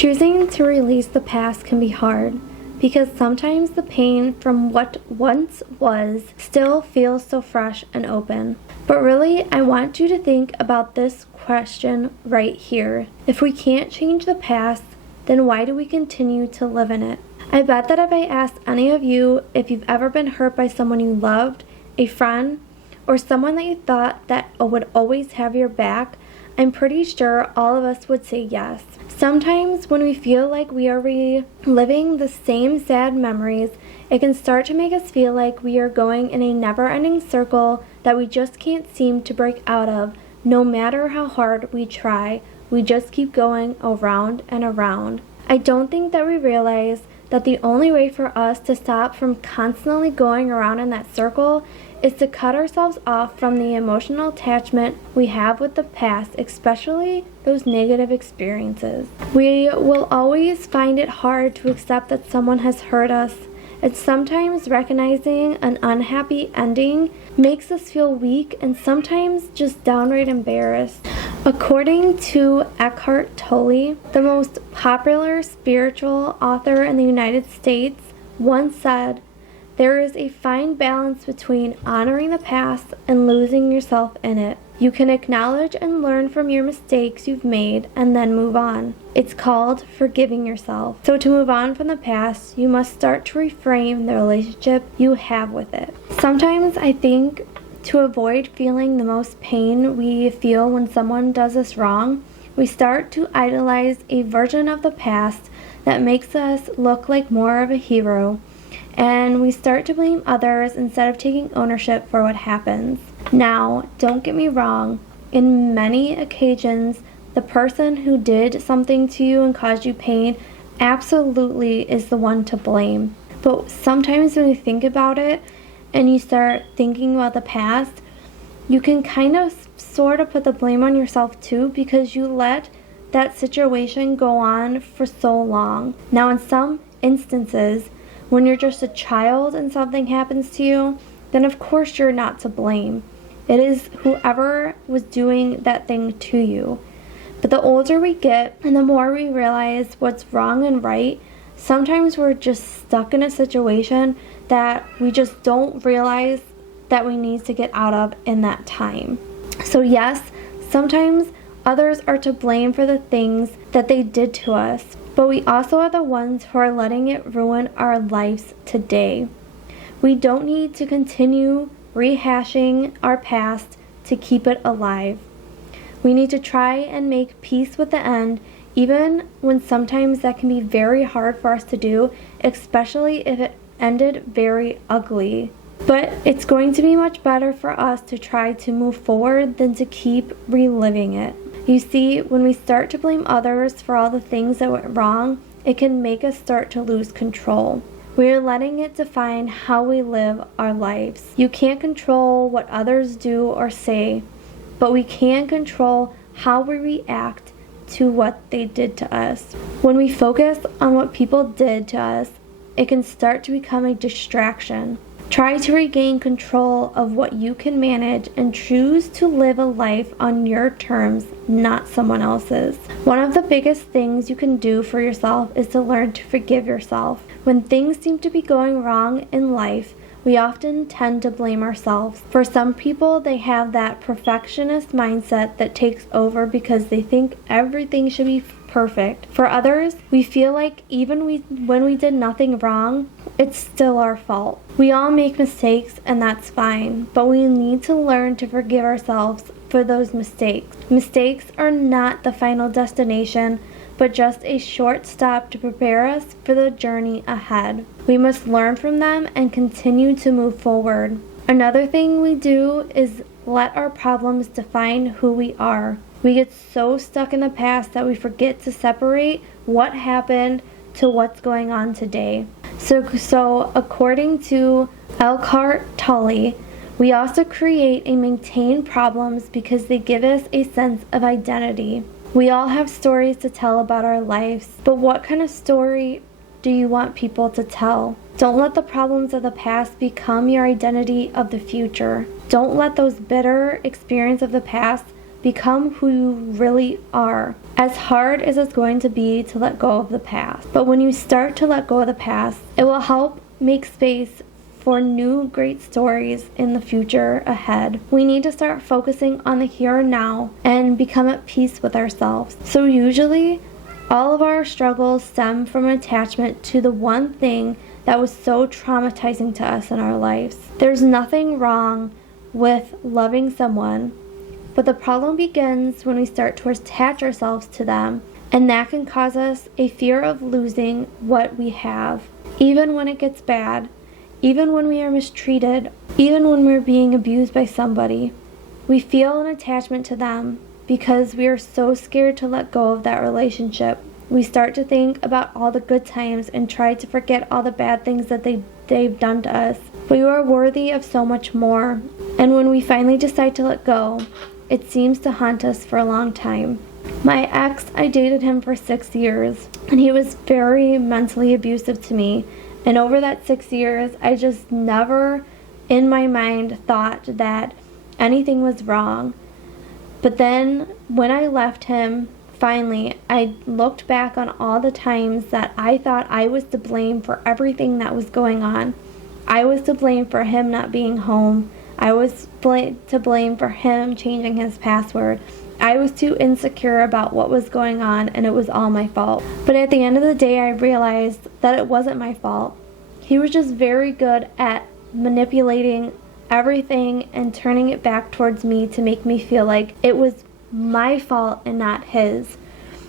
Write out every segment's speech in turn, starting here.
Choosing to release the past can be hard because sometimes the pain from what once was still feels so fresh and open. But really, I want you to think about this question right here. If we can't change the past, then why do we continue to live in it? I bet that if I asked any of you if you've ever been hurt by someone you loved, a friend, or someone that you thought that would always have your back, I'm pretty sure all of us would say yes. Sometimes when we feel like we are reliving the same sad memories, it can start to make us feel like we are going in a never-ending circle that we just can't seem to break out of. No matter how hard we try, we just keep going around and around. I don't think that we realize that the only way for us to stop from constantly going around in that circle is to cut ourselves off from the emotional attachment we have with the past, especially those negative experiences. We will always find it hard to accept that someone has hurt us, and sometimes recognizing an unhappy ending makes us feel weak and sometimes just downright embarrassed. According to Eckhart Tolle, the most popular spiritual author in the United States, once said, "There is a fine balance between honoring the past and losing yourself in it. You can acknowledge and learn from your mistakes you've made and then move on. It's called forgiving yourself. So to move on from the past, you must start to reframe the relationship you have with it." Sometimes I think to avoid feeling the most pain we feel when someone does us wrong, we start to idolize a version of the past that makes us look like more of a hero, and we start to blame others instead of taking ownership for what happens. Now, don't get me wrong, in many occasions, the person who did something to you and caused you pain absolutely is the one to blame. But sometimes when you think about it and you start thinking about the past, you can kind of sort of put the blame on yourself too, because you let that situation go on for so long. Now, in some instances, when you're just a child and something happens to you, then of course you're not to blame. It is whoever was doing that thing to you. But the older we get and the more we realize what's wrong and right, sometimes we're just stuck in a situation that we just don't realize that we need to get out of in that time. So yes, sometimes others are to blame for the things that they did to us, but we also are the ones who are letting it ruin our lives today. We don't need to continue rehashing our past to keep it alive. We need to try and make peace with the end, even when sometimes that can be very hard for us to do, especially if it ended very ugly. But it's going to be much better for us to try to move forward than to keep reliving it. You see, when we start to blame others for all the things that went wrong, it can make us start to lose control. We are letting it define how we live our lives. You can't control what others do or say, but we can control how we react to what they did to us. When we focus on what people did to us, it can start to become a distraction. Try to regain control of what you can manage and choose to live a life on your terms, not someone else's. One of the biggest things you can do for yourself is to learn to forgive yourself. When things seem to be going wrong in life, we often tend to blame ourselves. For some people, they have that perfectionist mindset that takes over because they think everything should be perfect. For others, we feel like even when we did nothing wrong, it's still our fault. We all make mistakes and that's fine, but we need to learn to forgive ourselves for those mistakes. Mistakes are not the final destination, but just a short stop to prepare us for the journey ahead. We must learn from them and continue to move forward. Another thing we do is let our problems define who we are. We get so stuck in the past that we forget to separate what happened to what's going on today. So according to Eckhart Tolle, we also create and maintain problems because they give us a sense of identity. We all have stories to tell about our lives, but what kind of story do you want people to tell? Don't let the problems of the past become your identity of the future. Don't let those bitter experiences of the past become who you really are. As hard as it's going to be to let go of the past. But when you start to let go of the past, it will help make space for new great stories in the future ahead. We need to start focusing on the here and now and become at peace with ourselves. So usually, all of our struggles stem from an attachment to the one thing that was so traumatizing to us in our lives. There's nothing wrong with loving someone, but the problem begins when we start to attach ourselves to them, and that can cause us a fear of losing what we have. Even when it gets bad, even when we are mistreated, even when we're being abused by somebody, we feel an attachment to them because we are so scared to let go of that relationship. We start to think about all the good times and try to forget all the bad things that they've done to us. We are worthy of so much more, and when we finally decide to let go, it seems to haunt us for a long time. My ex, I dated him for 6 years, and he was very mentally abusive to me. And over that 6 years, I just never in my mind thought that anything was wrong. But then when I left him, finally, I looked back on all the times that I thought I was to blame for everything that was going on. I was to blame for him not being home. I was to blame for him changing his password. I was too insecure about what was going on, and it was all my fault. But at the end of the day, I realized that it wasn't my fault. He was just very good at manipulating everything and turning it back towards me to make me feel like it was my fault and not his,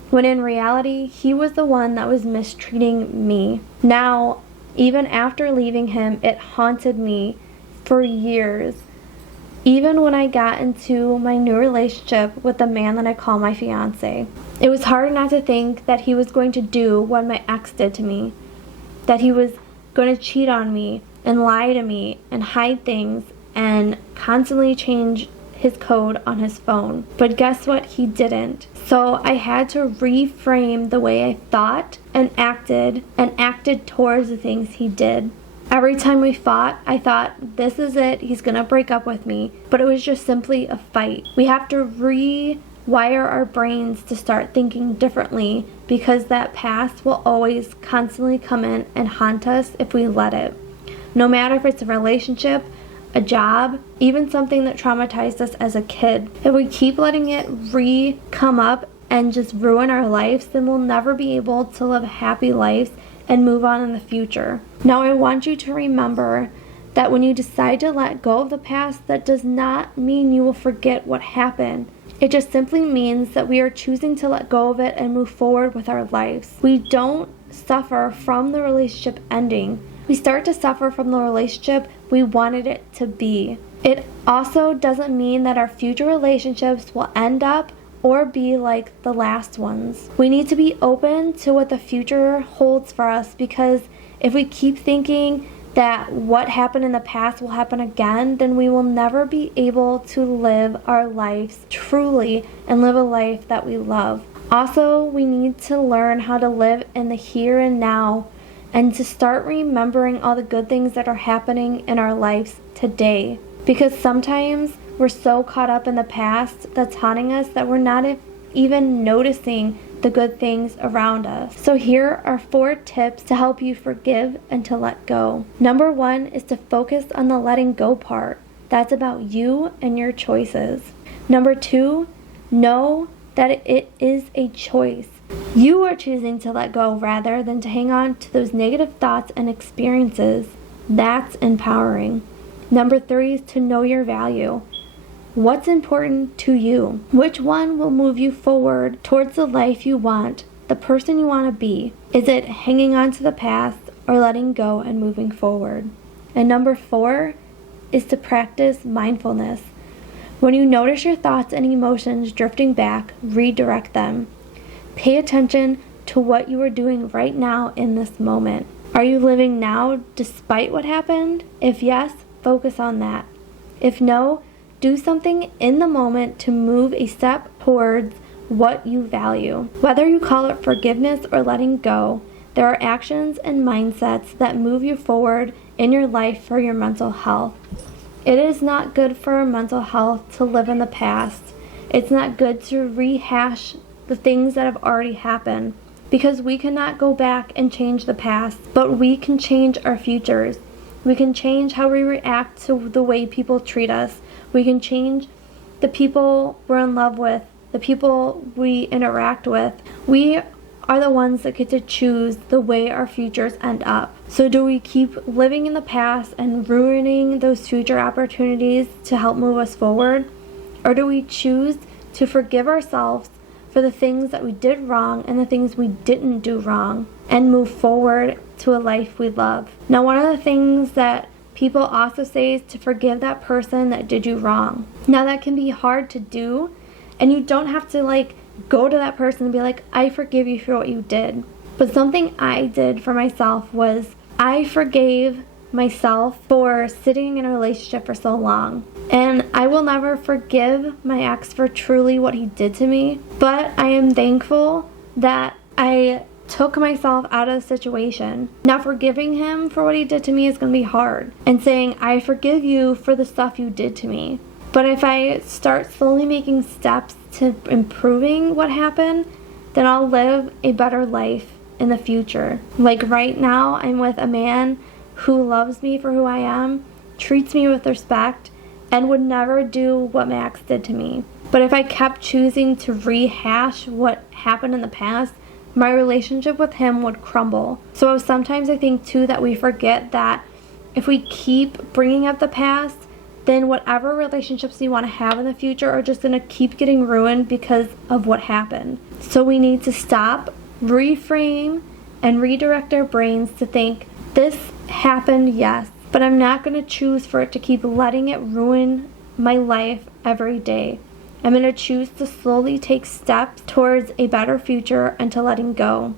when in reality, he was the one that was mistreating me. Now, even after leaving him, it haunted me for years. Even when I got into my new relationship with the man that I call my fiance, it was hard not to think that he was going to do what my ex did to me, that he was going to cheat on me and lie to me and hide things and constantly change his code on his phone. But guess what? He didn't. So I had to reframe the way I thought and acted towards the things he did. Every time we fought, I thought, this is it, he's gonna break up with me. But it was just simply a fight. We have to rewire our brains to start thinking differently, because that past will always constantly come in and haunt us if we let it. No matter if it's a relationship, a job, even something that traumatized us as a kid. If we keep letting it come up and just ruin our lives, then we'll never be able to live happy lives and move on in the future. Now, I want you to remember that when you decide to let go of the past, that does not mean you will forget what happened. It just simply means that we are choosing to let go of it and move forward with our lives. We don't suffer from the relationship ending. We start to suffer from the relationship we wanted it to be. It also doesn't mean that our future relationships will end up or be like the last ones. We need to be open to what the future holds for us, because if we keep thinking that what happened in the past will happen again, then we will never be able to live our lives truly and live a life that we love. Also, we need to learn how to live in the here and now, and to start remembering all the good things that are happening in our lives today. Because sometimes we're so caught up in the past that's haunting us that we're not even noticing the good things around us. So here are 4 tips to help you forgive and to let go. Number 1 is to focus on the letting go part. That's about you and your choices. Number 2, know that it is a choice. You are choosing to let go rather than to hang on to those negative thoughts and experiences. That's empowering. Number 3 is to know your value. What's important to you? Which one will move you forward towards the life you want, the person you want to be? Is it hanging on to the past or letting go and moving forward? And number 4 is to practice mindfulness. When you notice your thoughts and emotions drifting back, redirect them. Pay attention to what you are doing right now in this moment. Are you living now despite what happened? If yes, focus on that. If no, do something in the moment to move a step towards what you value. Whether you call it forgiveness or letting go, there are actions and mindsets that move you forward in your life for your mental health. It is not good for our mental health to live in the past, It's not good to rehash the things that have already happened, because we cannot go back and change the past, but we can change our futures. We can change how we react to the way people treat us. We can change the people we're in love with, the people we interact with. We are the ones that get to choose the way our futures end up. So do we keep living in the past and ruining those future opportunities to help move us forward? Or do we choose to forgive ourselves for the things that we did wrong and the things we didn't do wrong and move forward to a life we love? Now, one of the things that people also say is to forgive that person that did you wrong. Now, that can be hard to do, and you don't have to go to that person and be like, I forgive you for what you did. But something I did for myself was I forgave myself for sitting in a relationship for so long. And I will never forgive my ex for truly what he did to me, but I am thankful that I took myself out of the situation. Now, forgiving him for what he did to me is going to be hard, and saying, I forgive you for the stuff you did to me. But if I start slowly making steps to improving what happened, then I'll live a better life in the future. Like right now, I'm with a man who loves me for who I am, treats me with respect, and would never do what Max did to me. But if I kept choosing to rehash what happened in the past, my relationship with him would crumble. So sometimes I think too that we forget that if we keep bringing up the past, then whatever relationships we want to have in the future are just going to keep getting ruined because of what happened. So we need to stop, reframe, and redirect our brains to think, this happened, yes, but I'm not going to choose for it to keep letting it ruin my life every day. I'm going to choose to slowly take steps towards a better future and to letting go.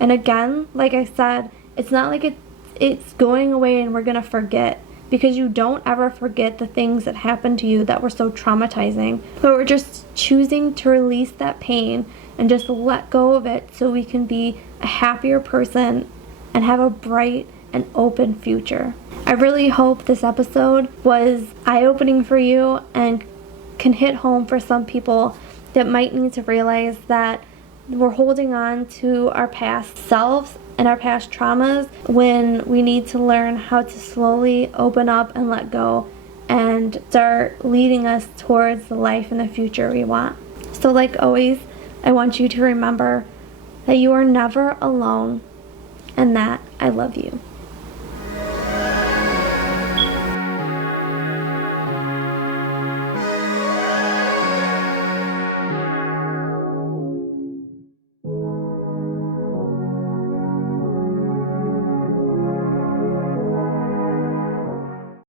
And again, like I said, it's not like it's going away and we're going to forget, because you don't ever forget the things that happened to you that were so traumatizing. But we're just choosing to release that pain and just let go of it so we can be a happier person and have a bright and open future. I really hope this episode was eye-opening for you and can hit home for some people that might need to realize that we're holding on to our past selves and our past traumas when we need to learn how to slowly open up and let go and start leading us towards the life and the future we want. So like always, I want you to remember that you are never alone and that I love you.